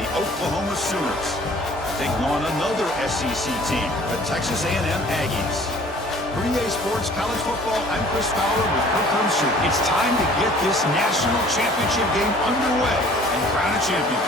the Oklahoma Sooners, taking on another SEC team, the Texas A&M Aggies. For EA Sports College Football, I'm Chris Fowler with clemson. It's time to get this national championship game underway and crown a champion.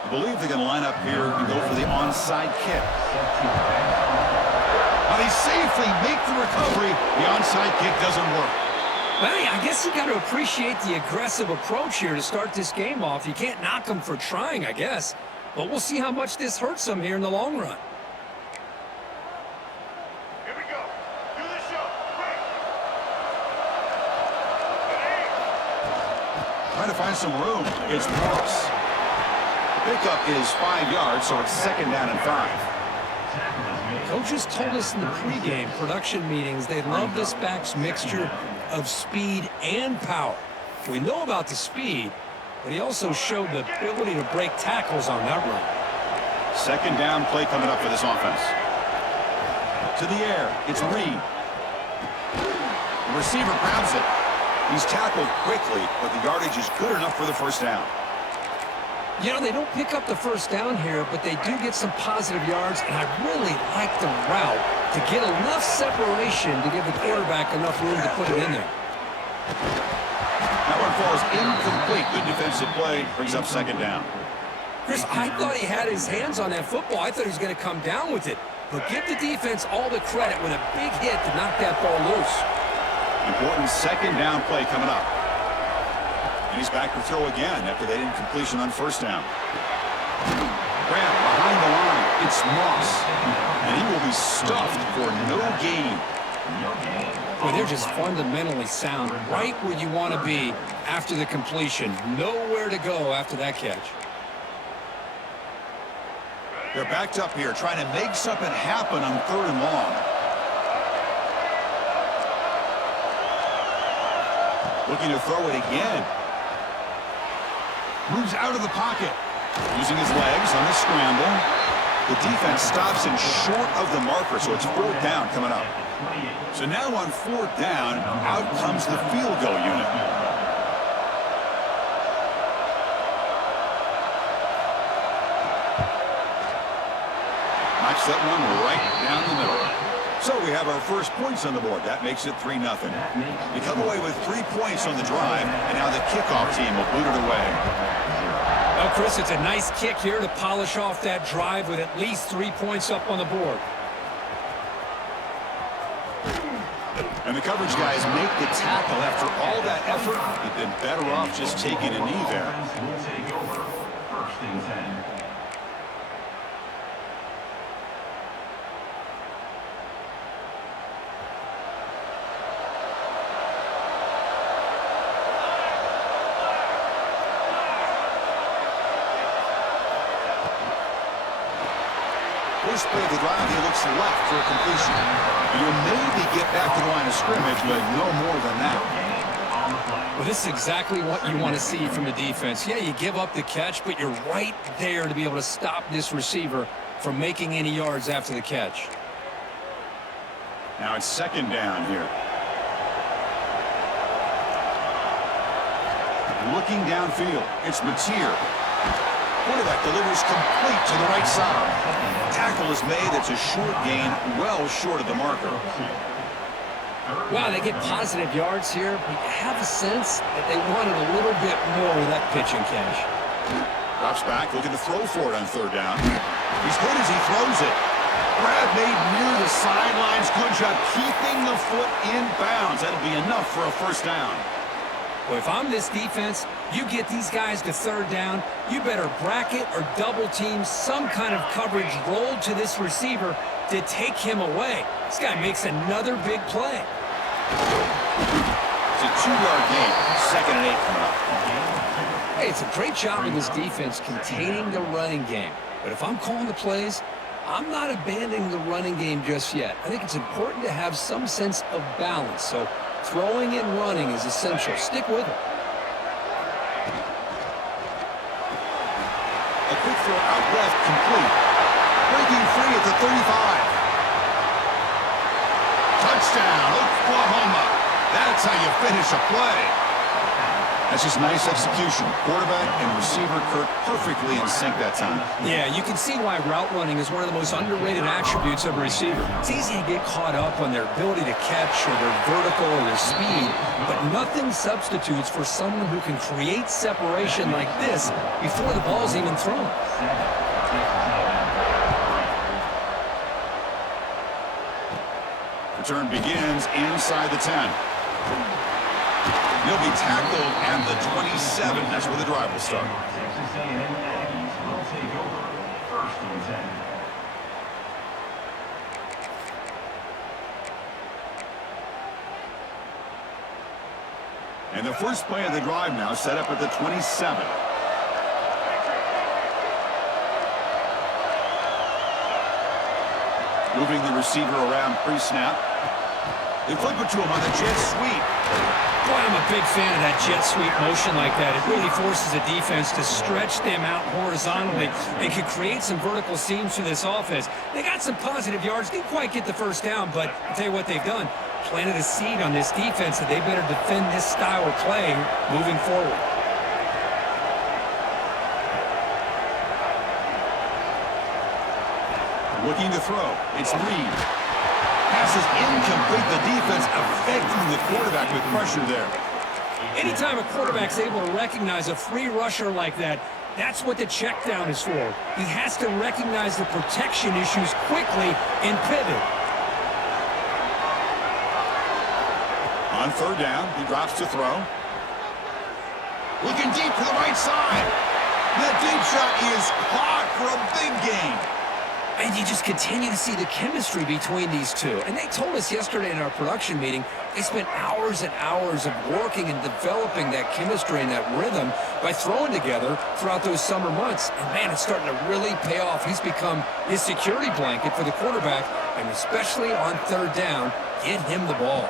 I believe they're going to line up here and go for the onside kick. But they safely make the recovery. The onside kick doesn't work. Hey, I guess you got to appreciate the aggressive approach here to start this game off. You can't knock them for trying, I guess. But we'll see how much this hurts them here in the long run. Here we go. Do the show. Quick. Trying to find some room. It's Morris. Pickup is 5 yards, so it's second down and 5. Coaches told us in the pregame production meetings they love this back's mixture of speed and power. We know about the speed, but he also showed the ability to break tackles on that run. Second down play coming up for this offense. To the air, it's Reed. The receiver grabs it. He's tackled quickly, but the yardage is good enough for the first down. You know, they don't pick up the first down here, but they do get some positive yards, and I really like the route to get enough separation to give the quarterback enough room to put it in there. That one falls incomplete. Good defensive play. Brings up second down. Chris, I thought he had his hands on that football. I thought he was going to come down with it. But give the defense all the credit with a big hit to knock that ball loose. Important second down play coming up. And he's back to throw again after they didn't completion on first down. Grab behind the line. It's Moss. And he will be stuffed for no gain. Well, they're just fundamentally sound, right where you want to be after the completion. Nowhere to go after that catch. They're backed up here trying to make something happen on third and long. Looking to throw it again. Moves out of the pocket. Using his legs on the scramble. The defense stops him short of the marker, so it's fourth down coming up. So now on fourth down, out comes the field goal unit. Knocks that one right down the middle. So we have our first points on the board. That makes it 3-0. We come away with 3 points on the drive, and now the kickoff team will boot it away. Well, Chris, it's a nice kick here to polish off that drive with at least 3 points up on the board. And the coverage guys make the tackle. After all that effort, they've been better off just taking a knee there. We'll take over. First and 10. First play of the drive, he looks left for a completion. You'll maybe get back to the line of scrimmage, but no more than that. Well, this is exactly what you want to see from the defense. Yeah, you give up the catch, but you're right there to be able to stop this receiver from making any yards after the catch. Now it's second down here. Looking downfield, it's Mateer. Quarterback delivers complete to the right side. Tackle is made. It's a short gain, well short of the marker. Wow, they get positive yards here, but you have a sense that they wanted a little bit more with that pitch and catch. Drops back, looking to throw for it on third down. He's good as he throws it. Grab made near the sidelines. Good job keeping the foot in bounds. That'll be enough for a first down. Well, if I'm this defense, you get these guys to third down, you better bracket or double team some kind of coverage rolled to this receiver to take him away. This guy makes another big play. It's a 2-yard gain. 2nd and 8 coming up. Hey, it's a great job of this defense containing the running game. But if I'm calling the plays, I'm not abandoning the running game just yet. I think it's important to have some sense of balance. So throwing and running is essential. Stick with it. A quick throw out left, complete. Breaking free at the 35. Touchdown, Oklahoma. That's how you finish a play. That's just nice execution. Quarterback and receiver Kirk perfectly in sync that time. Yeah, you can see why route running is one of the most underrated attributes of a receiver. It's easy to get caught up on their ability to catch or their vertical or their speed, but nothing substitutes for someone who can create separation like this before the ball's even thrown. Return begins inside the 10. He'll be tackled at the 27. That's where the drive will start. Texas A&M Aggies will take over 1st and 10. And the first play of the drive now set up at the 27. Moving the receiver around pre-snap. They flip it to him on the jet sweep. Boy, I'm a big fan of that jet sweep motion like that. It really forces a defense to stretch them out horizontally and can create some vertical seams for this offense. They got some positive yards. Didn't quite get the first down, but I'll tell you what they've done. Planted a seed on this defense that they better defend this style of play moving forward. Looking to throw. It's Reed. Pass is incomplete. The defense affecting the quarterback with pressure there. Anytime a quarterback's able to recognize a free rusher like that, that's what the check down is for. He has to recognize the protection issues quickly and pivot. On 3rd down, he drops to throw. Looking deep to the right side. That deep shot is caught for a big gain. And you just continue to see the chemistry between these two. And they told us yesterday in our production meeting, they spent hours and hours of working and developing that chemistry and that rhythm by throwing together throughout those summer months. And man, it's starting to really pay off. He's become his security blanket for the quarterback, and especially on 3rd down, get him the ball.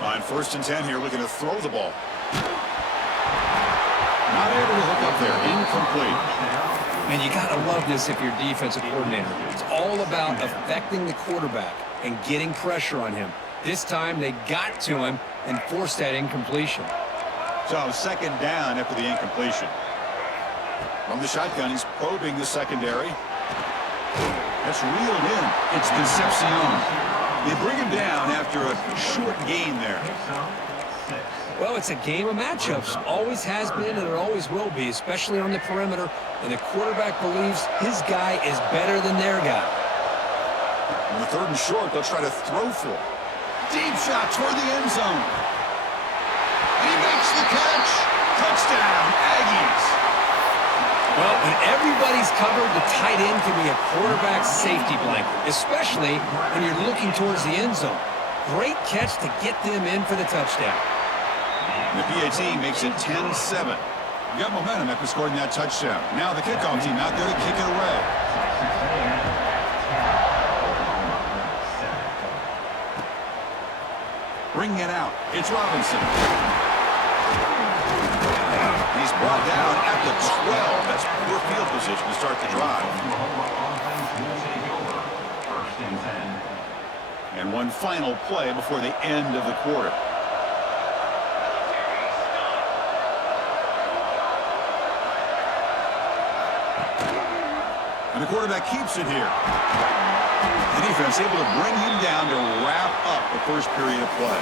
On 1st and 10 here, looking to throw the ball. Not able to hook up there. Incomplete. And you got to love this if you're a defensive coordinator. It's all about affecting the quarterback and getting pressure on him. This time they got to him and forced that incompletion. So 2nd down after the incompletion. From the shotgun, he's probing the secondary. That's reeled in. It's Concepcion. They bring him down after a short gain there. Well, it's a game of matchups. Always has been and it always will be, especially on the perimeter. And the quarterback believes his guy is better than their guy. On the 3rd and short, they'll try to throw for it. Deep shot toward the end zone. He makes the catch. Touchdown, Aggies. Well, when everybody's covered, the tight end can be a quarterback's safety blanket, especially when you're looking towards the end zone. Great catch to get them in for the touchdown. And the PAT makes it 10-7. You got momentum after scoring that touchdown. Now the kickoff team out there to kick it away. Bringing it out. It's Robinson. He's brought down at the 12. That's poor field position to start the drive. And one final play before the end of the quarter. And the quarterback keeps it here. The defense able to bring him down to wrap up the first period of play.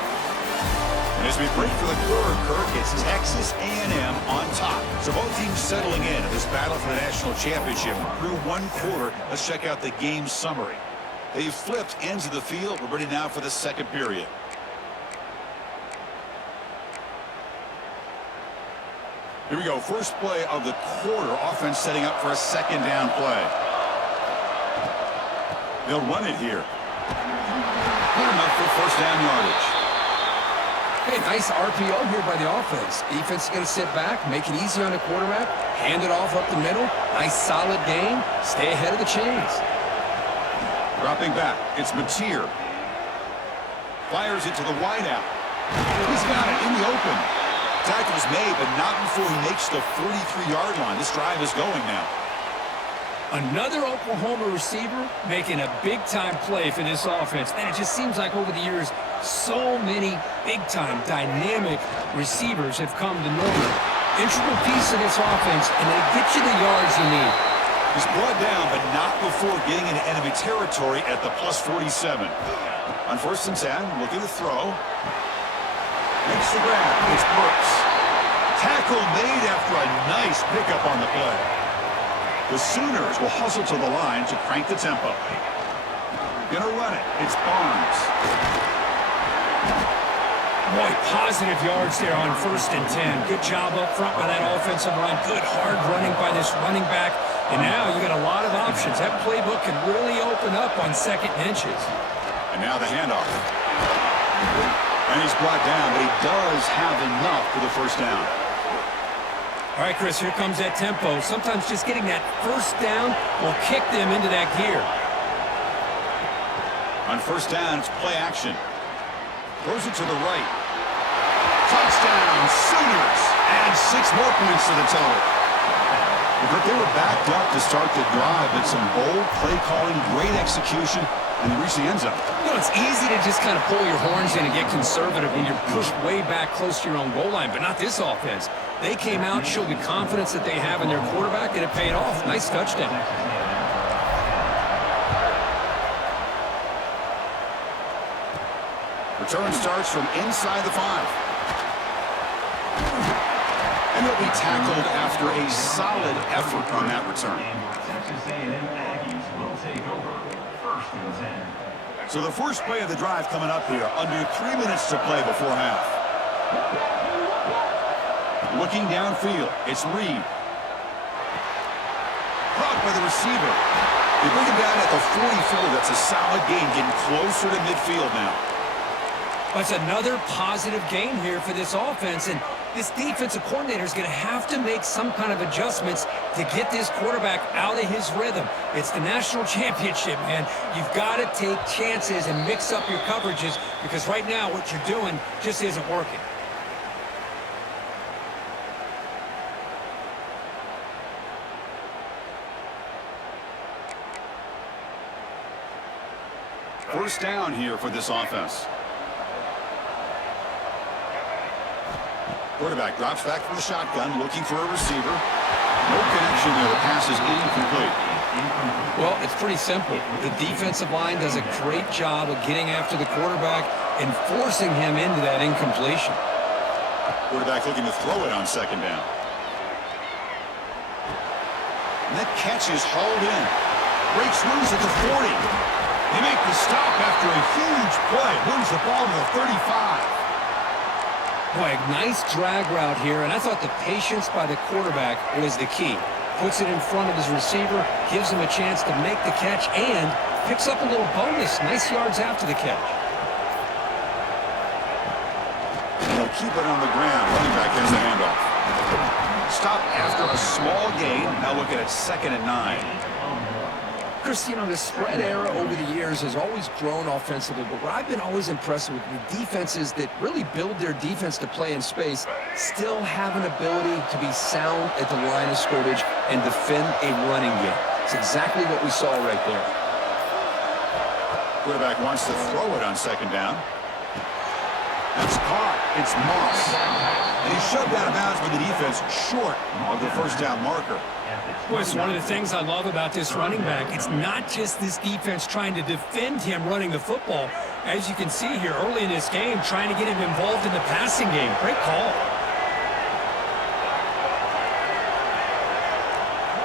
And as we break for the quarter, Kirk, it's Texas A&M on top. So both teams settling in this battle for the national championship through one quarter. Let's check out the game summary. They've flipped ends of the field. We're ready now for the second period. Here we go. First play of the quarter. Offense setting up for a second down play. They'll run it here. Good enough for first down yardage. Hey, nice RPO here by the offense. Defense is going to sit back, make it easy on the quarterback, hand it off up the middle. Nice solid game. Stay ahead of the chains. Dropping back. It's Mateer. Fires it to the wideout. He's got it in the open. Tackle's made, but not before he makes the 43-yard line. This drive is going now. Another Oklahoma receiver making a big-time play for this offense. And it just seems like over the years, so many big-time, dynamic receivers have come to Norman. Integral piece of this offense, and they get you the yards you need. He's brought down, but not before getting into enemy territory at the plus 47. On 1st and 10, looking to throw. Makes the grab. It's Brooks. Tackle made after a nice pickup on the play. The Sooners will hustle to the line to crank the tempo. Gonna run it. It's Barnes. Boy, positive yards there on 1st and 10. Good job up front by that offensive line. Good hard running by this running back. And now you got a lot of options. That playbook can really open up on 2nd and inches. And now the handoff. And he's brought down, but he does have enough for the first down. All right, Chris, here comes that tempo. Sometimes just getting that first down will kick them into that gear. On 1st down, it's play action. Throws it to the right. Touchdown, Sooners. And 6 more points to the total. They were backed up to start the drive, but some bold play calling, great execution, and they reached the end zone. You know, it's easy to just kind of pull your horns in and get conservative when you're pushed way back close to your own goal line, but not this offense. They came out, showed the confidence that they have in their quarterback, and it paid off. Nice touchdown. Return starts from inside the 5. And he'll be tackled after a solid effort on that return. Texas A&M Aggies will take over 1st and 10. So the first play of the drive coming up here, under 3 minutes to play before half. Looking downfield, it's Reed. Caught by the receiver. They bring him down at the 44. That's a solid gain, getting closer to midfield now. That's another positive game here for this offense, and this defensive coordinator is going to have to make some kind of adjustments to get this quarterback out of his rhythm. It's the national championship, man. You've got to take chances and mix up your coverages because right now what you're doing just isn't working. First down here for this offense. Quarterback drops back from the shotgun, looking for a receiver. No connection there. The pass is incomplete. Well, it's pretty simple. The defensive line does a great job of getting after the quarterback and forcing him into that incompletion. Quarterback looking to throw it on 2nd down. And that catch is hauled in. Breaks loose at the 40. They make the stop after a huge play. Moves the ball to the 35. Boy, a nice drag route here, and I thought the patience by the quarterback was the key. Puts it in front of his receiver, gives him a chance to make the catch, and picks up a little bonus. Nice yards after the catch. And he'll keep it on the ground. Running back has the handoff. Stop after a small gain. Now looking at 2nd and 9. Chris, you know, the spread era over the years has always grown offensively, but what I've been always impressed with the defenses that really build their defense to play in space still have an ability to be sound at the line of scrimmage and defend a running game. It's exactly what we saw right there. Quarterback wants to throw it on 2nd down. That's caught. It's Moss. And he's shoved out of bounds by the defense short of the first down marker. Boy, it's one of the things I love about this running back. It's not just this defense trying to defend him running the football. As you can see here early in this game, trying to get him involved in the passing game. Great call.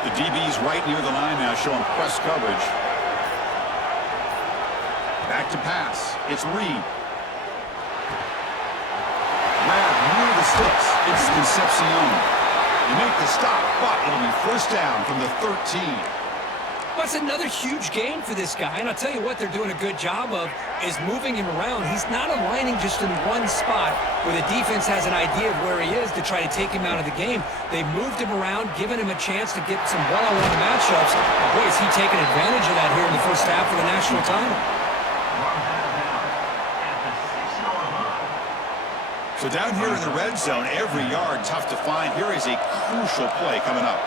The DB's right near the line now, showing press coverage. Back to pass. It's Reed. Grab near the sticks. It's Concepcion. They make the stop, but it'll be first down from the 13. That's another huge game for this guy, and I'll tell you what they're doing a good job of is moving him around. He's not aligning just in one spot where the defense has an idea of where he is to try to take him out of the game. They moved him around, giving him a chance to get some one-on-one matchups. Boy, is he taking advantage of that here in the first half of the national title. So down here in the red zone, every yard tough to find. Here is a crucial play coming up.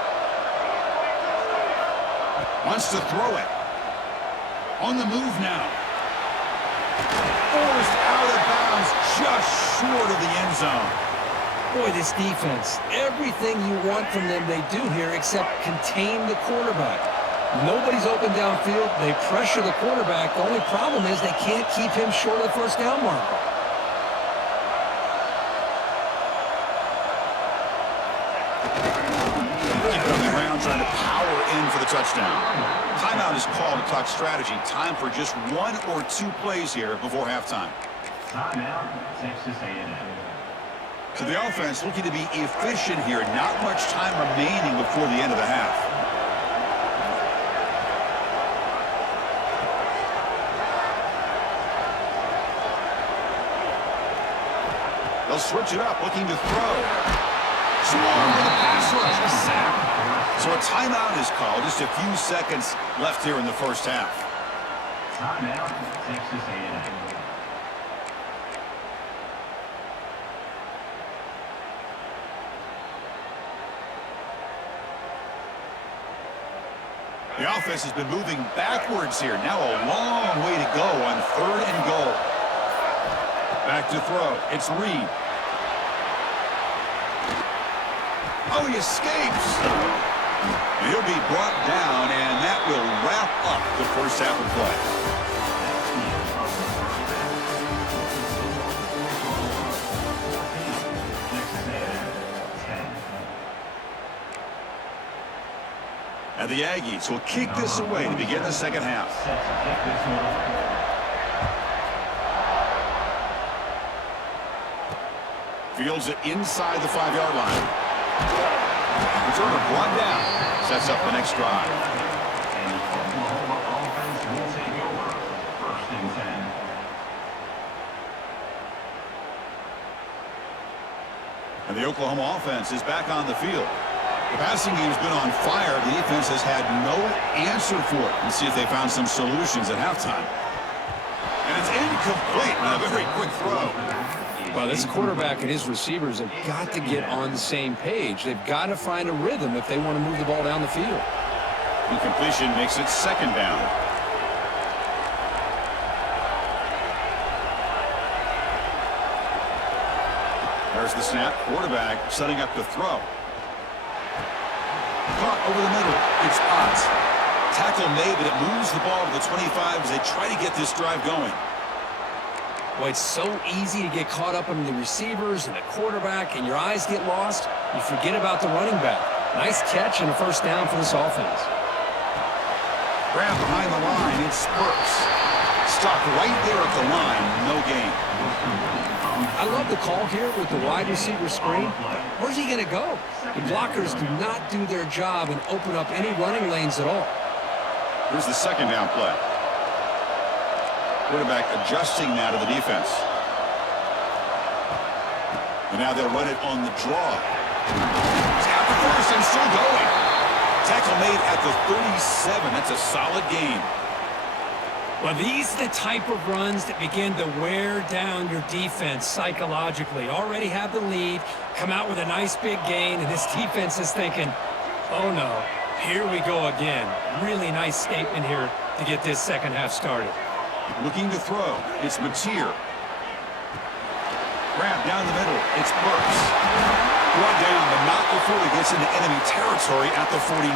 Wants to throw it. On the move now. Forced out of bounds, just short of the end zone. Boy, this defense, everything you want from them they do here except contain the quarterback. Nobody's open downfield. They pressure the quarterback. The only problem is they can't keep him short of the first down marker. Trying to power in for the touchdown. Timeout is called to talk strategy. Time for just 1 or 2 plays here before halftime. Timeout, Texas A&M. So the offense looking to be efficient here. Not much time remaining before the end of the half. They'll switch it up, looking to throw. Swarm with a pass rush, a sack. So a timeout is called. Just a few seconds left here in the first half. Timeout, Texas A&M. The offense has been moving backwards here. Now a long way to go on 3rd and goal. Back to throw. It's Reed. Oh, he escapes. He'll be brought down, and that will wrap up the first half of play. And the Aggies will kick this away to begin the second half. Fields it inside the 5-yard line. Returner brought down. Sets up the next drive. And the Oklahoma offense is back on the field. The passing game's been on fire. The defense has had no answer for it. Let's see if they found some solutions at halftime. And it's incomplete on a very quick throw. Well, this quarterback and his receivers have got to get on the same page. They've got to find a rhythm if they want to move the ball down the field. Incompletion makes it second down. There's the snap. Quarterback setting up to throw. Caught over the middle. It's Ott. Tackle made, but it moves the ball to the 25 as they try to get this drive going. Well, it's so easy to get caught up in the receivers and the quarterback, and your eyes get lost. You forget about the running back. Nice catch and a first down for this offense. Grab behind the line. It's Spurs. Stopped right there at the line. No gain. I love the call here with the wide receiver screen. Where's he going to go? The blockers do not do their job and open up any running lanes at all. Here's the second down play. Quarterback adjusting now to the defense. And now they'll run it on the draw. Tap the first and still going. Tackle made at the 37. That's a solid gain. Well, these are the type of runs that begin to wear down your defense psychologically. Already have the lead, come out with a nice big gain, and this defense is thinking, oh no, here we go again. Really nice statement here to get this second half started. Looking to throw. It's Mateer. Grab down the middle. It's Burks. Brought down, but not before he gets into enemy territory at the 49.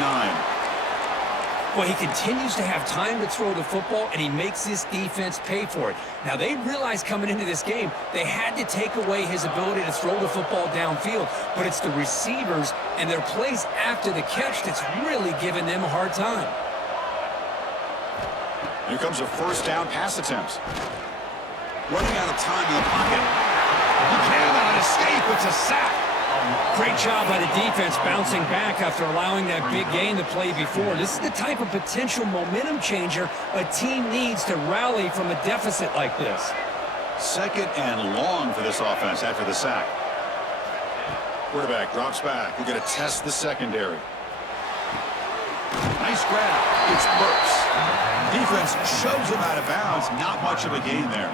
Well, he continues to have time to throw the football, and he makes this defense pay for it. Now, they realized coming into this game, they had to take away his ability to throw the football downfield, but it's the receivers and their plays after the catch that's really giving them a hard time. Here comes a first down pass attempt. Running out of time in the pocket. He cannot escape. It's a sack. Great job by the defense bouncing back after allowing that big gain to play before. This is the type of potential momentum changer a team needs to rally from a deficit like this. Second and long for this offense after the sack. Quarterback drops back. We're going to test the secondary. Nice grab. It's Burks. Defense shoves him out of bounds. Not much of a gain there.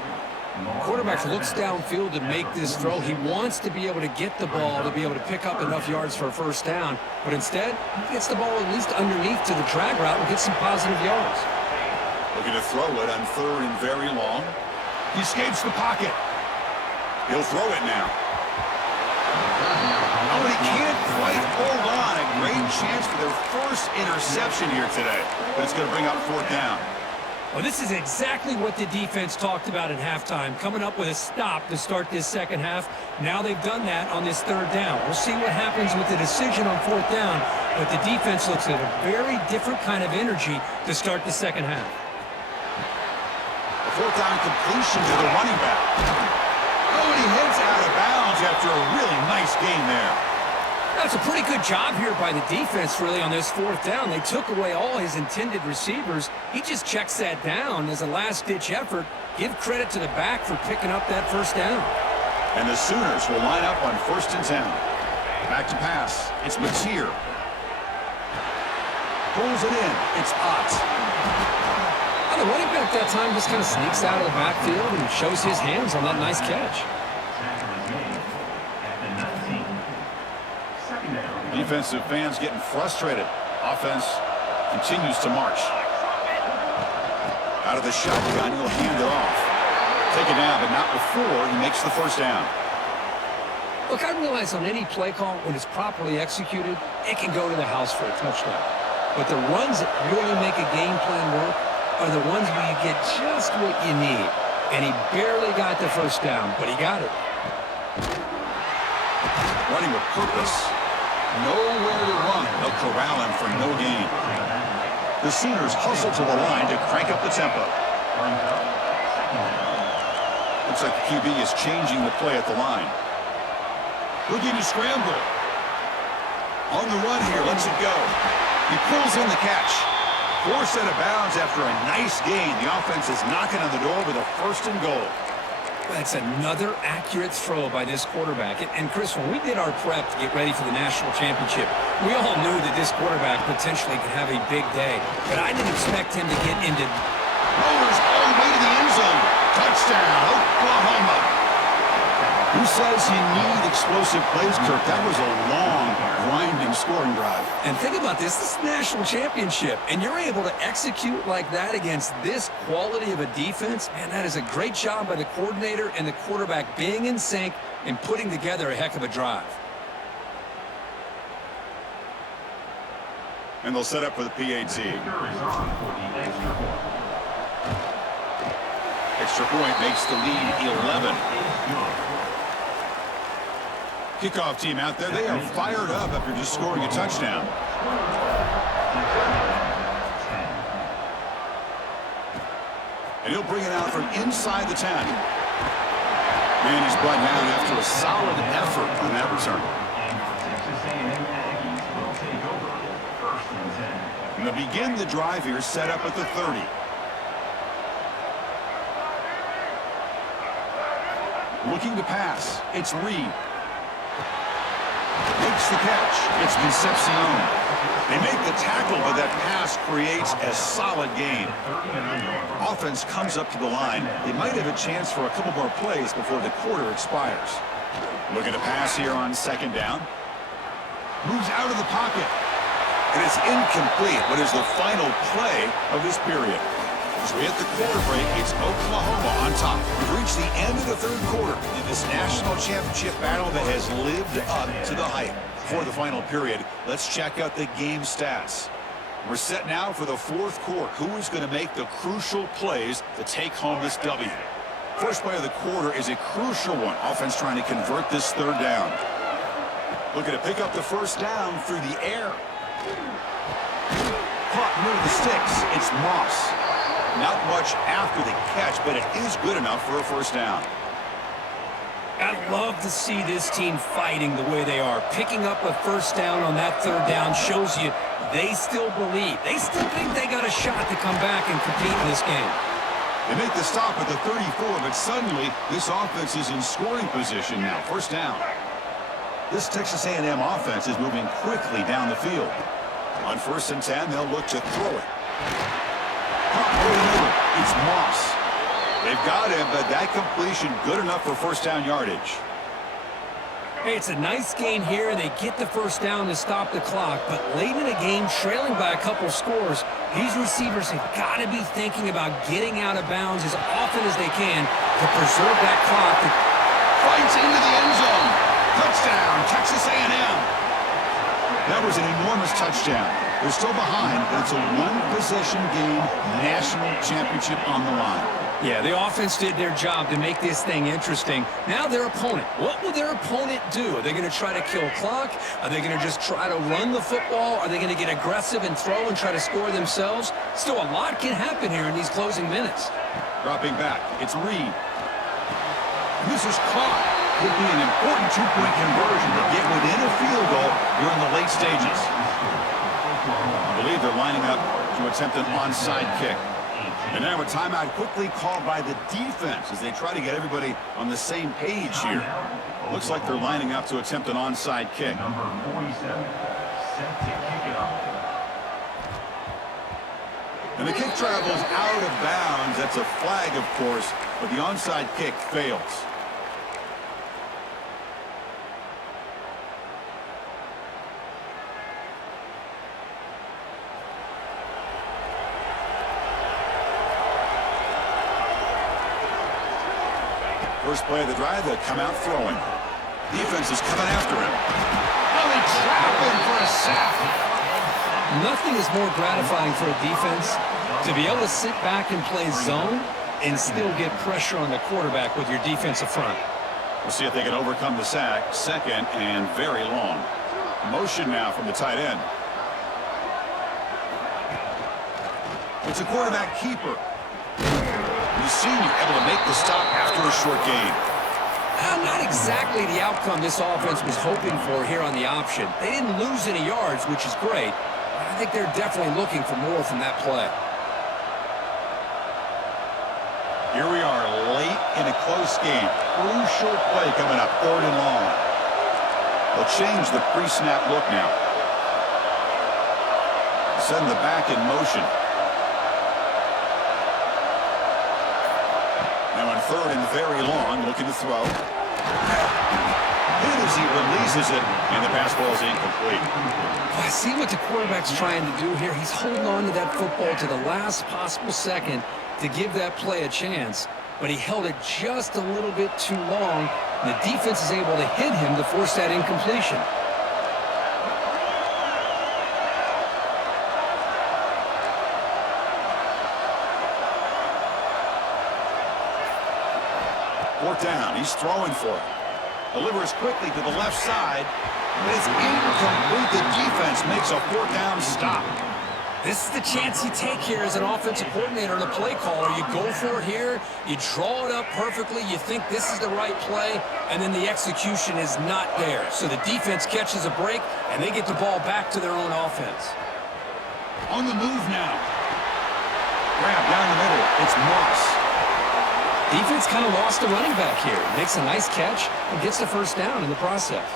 Quarterback looks downfield to make this throw. He wants to be able to get the ball to be able to pick up enough yards for a first down. But instead, he gets the ball at least underneath to the drag route and gets some positive yards. Looking to throw it on third and very long. He escapes the pocket. He'll throw it now. Oh, and he can't quite hold on. A great chance for their first interception here today. But it's going to bring up fourth down. Well, this is exactly what the defense talked about at halftime, coming up with a stop to start this second half. Now they've done that on this third down. We'll see what happens with the decision on fourth down, but the defense looks at a very different kind of energy to start the second half. A fourth down completion to the running back. Oh, and he heads out of bounds after a really nice gain there. That's a pretty good job here by the defense, really, on this fourth down. They took away all his intended receivers. He just checks that down as a last-ditch effort. Give credit to the back for picking up that first down. And the Sooners will line up on 1st and 10. Back to pass. It's Mateer. Pulls it in. It's Ott. The running back that time just kind of sneaks out of the backfield and shows his hands on that nice catch. Defensive fans getting frustrated. Offense continues to march. Out of the shotgun, he'll hand it off. Take it down, but not before he makes the first down. Look, I realize on any play call, when it's properly executed, it can go to the house for a touchdown. But the runs that really make a game plan work are the ones where you get just what you need. And he barely got the first down, but he got it. Running with purpose. Nowhere to run. They'll corral him for no gain. The Sooners hustle to the line to crank up the tempo. Looks like the QB is changing the play at the line. Looking to scramble. On the run here, lets it go. He pulls in the catch. Forced out of bounds after a nice gain. The offense is knocking on the door with a 1st and goal. That's another accurate throw by this quarterback. And Chris, when we did our prep to get ready for the national championship, we all knew that this quarterback potentially could have a big day. But I didn't expect him to get into... Motors all the way to the end zone. Touchdown, Oklahoma. Who says you need explosive plays, Kirk? That was a long, grinding scoring drive. And think about this. This is the national championship, and you're able to execute like that against this quality of a defense. Man, that is a great job by the coordinator and the quarterback being in sync and putting together a heck of a drive. And they'll set up for the PAT. Extra point makes the lead 11. Kickoff team out there, they are fired up after just scoring a touchdown. And he'll bring it out from inside the 10. And he's brought down after a solid effort on that return. And they'll begin the drive here, set up at the 30. Looking to pass. It's Reed. Makes the catch. It's Concepcion. They make the tackle, but that pass creates a solid gain. Offense comes up to the line. They might have a chance for a couple more plays before the quarter expires. Looking to pass here on 2nd down. Moves out of the pocket. And it's incomplete. What is the final play of this period? As we hit the quarter break, it's Oklahoma on top. We've reached the end of the 3rd quarter in this national championship battle that has lived up to the hype. For the final period, let's check out the game stats. We're set now for the 4th quarter. Who is going to make the crucial plays to take home this W? First play of the quarter is a crucial one. Offense trying to convert this 3rd down. Looking to pick up the first down through the air. Caught near the sticks. It's Moss. Not much after the catch, but it is good enough for a first down. I'd love to see this team fighting the way they are. Picking up a first down on that third down shows you they still believe. They still think they got a shot to come back and compete in this game. They make the stop at the 34, but suddenly this offense is in scoring position now. First down. This Texas A&M offense is moving quickly down the field. On 1st and 10, they'll look to throw it. It's Moss. They've got him, but that completion good enough for first down yardage. Hey, it's a nice gain here. They get the first down to stop the clock, but late in the game, trailing by a couple scores, these receivers have got to be thinking about getting out of bounds as often as they can to preserve that clock. Fights into the end zone. Touchdown, Texas A&M. That was an enormous touchdown. They're still behind, but it's a one-possession game, national championship on the line. Yeah, the offense did their job to make this thing interesting. Now their opponent. What will their opponent do? Are they going to try to kill clock? Are they going to just try to run the football? Are they going to get aggressive and throw and try to score themselves? Still, a lot can happen here in these closing minutes. Dropping back, it's Reed. This is caught. Could be an important two-point conversion to get within a field goal during the late stages. I believe they're lining up to attempt an onside kick. And now a timeout quickly called by the defense as they try to get everybody on the same page here. Looks like they're lining up to attempt an onside kick. Number 47, set to kick it off. And the kick travels out of bounds. That's a flag, of course, but the onside kick fails. First play of the drive, they'll come out throwing. Defense is coming after him. Oh, they trap him for a sack. Nothing is more gratifying for a defense to be able to sit back and play zone and still get pressure on the quarterback with your defensive front. We'll see if they can overcome the sack. Second and very long. Motion now from the tight end. It's a quarterback keeper. The senior able to make the stop after a short gain. Not exactly the outcome this offense was hoping for here on the option. They didn't lose any yards, which is great. I think they're definitely looking for more from that play. Here we are late in a close game. Crucial play coming up, 3rd and long. They'll change the pre-snap look now. Send the back in motion. Now on 3rd and very long, looking to throw. Hit as he releases it, and the pass ball is incomplete. I see what the quarterback's trying to do here. He's holding on to that football to the last possible second to give that play a chance, but he held it just a little bit too long. The defense is able to hit him to force that incompletion. Fourth down, he's throwing for it. Delivers quickly to the left side, but it's incomplete. The defense makes a 4th down stop. This is the chance you take here as an offensive coordinator and a play caller. You go for it here, you draw it up perfectly, you think this is the right play, and then the execution is not there. So the defense catches a break, and they get the ball back to their own offense. On the move now. Grab down the middle. It's Moss. Defense kind of lost the running back here. Makes a nice catch and gets the first down in the process.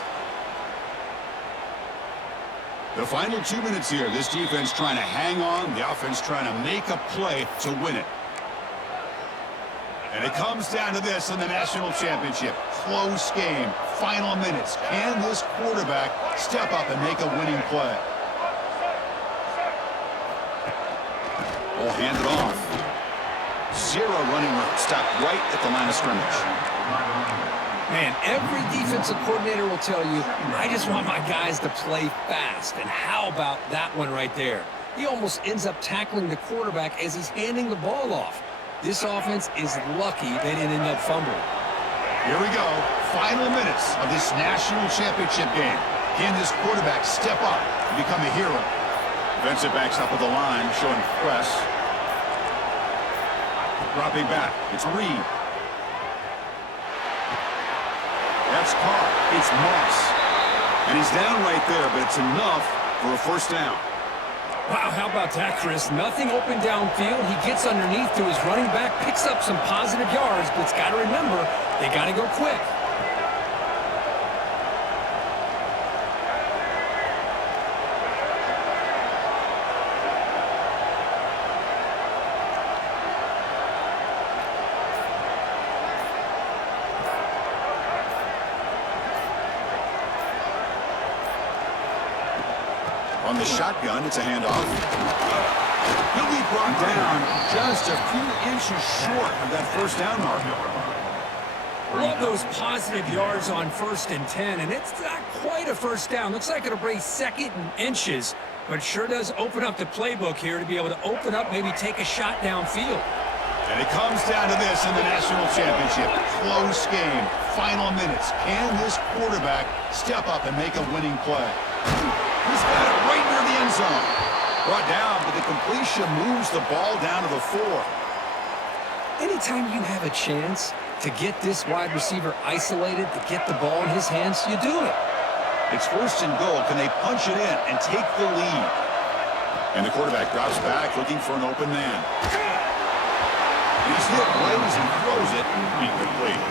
The final 2 minutes here. This defense trying to hang on. The offense trying to make a play to win it. And it comes down to this in the national championship. Close game. Final minutes. Can this quarterback step up and make a winning play? Oh, hand it off. 0 running room. Stop right at the line of scrimmage. Man, every defensive coordinator will tell you, I just want my guys to play fast. And how about that one right there? He almost ends up tackling the quarterback as he's handing the ball off. This offense is lucky they didn't end up fumbling. Here we go. Final minutes of this national championship game. Can this quarterback step up and become a hero? Defensive backs up at the line, showing press. Dropping back. It's Reed. That's caught. It's Moss. And he's down right there, but it's enough for a first down. Wow, how about that, Chris? Nothing open downfield. He gets underneath to his running back, picks up some positive yards, but it's got to remember, they got to go quick. On the shotgun, it's a handoff. He'll be brought down just a few inches short of that first down mark. Love those positive yards on 1st and 10, and it's not quite a first down. Looks like it'll bring 2nd and inches, but it sure does open up the playbook here to be able to open up, maybe take a shot downfield. And it comes down to this in the national championship. Close game, final minutes. Can this quarterback step up and make a winning play? He's got it right near the end zone. Brought down, but the completion moves the ball down to the 4. Anytime you have a chance to get this wide receiver isolated, to get the ball in his hands, you do it. It's 1st and goal. Can they punch it in and take the lead? And the quarterback drops back looking for an open man. He's hit right as he throws it. Incomplete.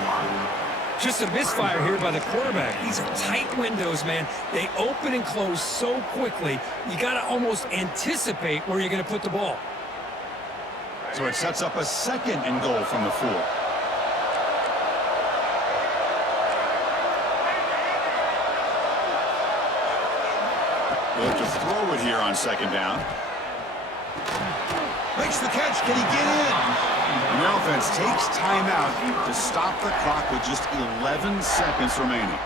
Just a misfire here by the quarterback. These are tight windows, man. They open and close so quickly. You got to almost anticipate where you're going to put the ball. So it sets up a 2nd and goal from the 4. They'll have to throw it here on 2nd down. Makes the catch. Can he get in? And the offense takes timeout to stop the clock with just 11 seconds remaining.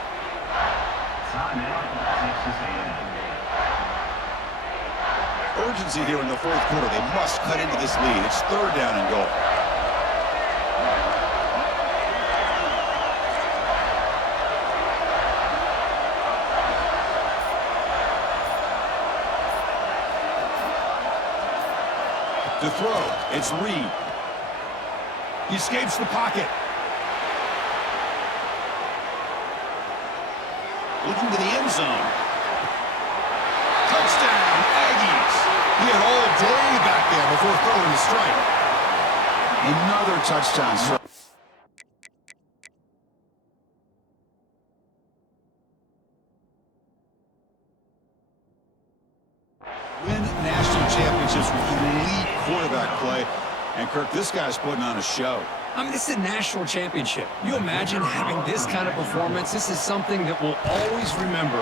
Urgency here in the 4th quarter. They must cut into this lead. It's 3rd down and goal. To throw, it's Reed. He escapes the pocket. Looking to the end zone. Touchdown, Aggies. He had all day back there before throwing the strike. Another touchdown strike. Win national championships with elite quarterback play. And, Kirk, this guy's putting on a show. I mean, this is a national championship. You imagine having this kind of performance? This is something that we'll always remember.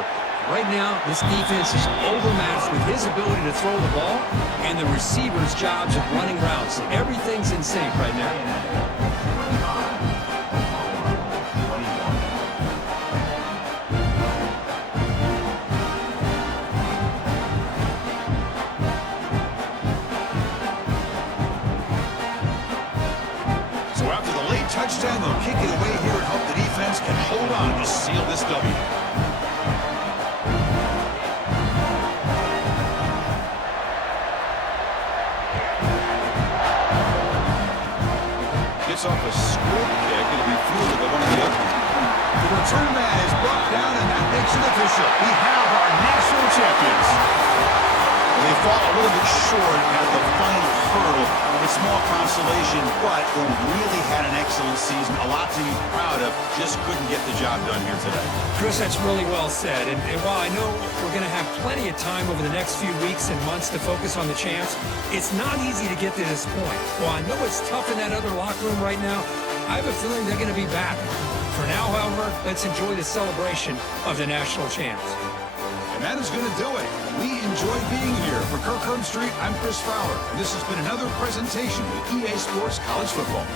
Right now, this defense is overmatched with his ability to throw the ball and the receivers' jobs of running routes. Everything's in sync right now. Touchdown, they'll kick it away here and hope the defense can hold on to seal this W. Gets off a squib kick. It'll be fielded by one of the other. The return man is brought down, and that makes it official. We have our national champions. They fall a little bit short at the final hurdle. A small consolation, but they really had an excellent season. A lot to be proud of. Just couldn't get the job done here today. Chris, that's really well said. And while I know we're going to have plenty of time over the next few weeks and months to focus on the champs, it's not easy to get to this point. While I know it's tough in that other locker room right now, I have a feeling they're going to be back. For now, however, let's enjoy the celebration of the national champs. And that is going to do it. We enjoy being here. For Kirk Street, I'm Chris Fowler, and this has been another presentation with EA Sports College Football.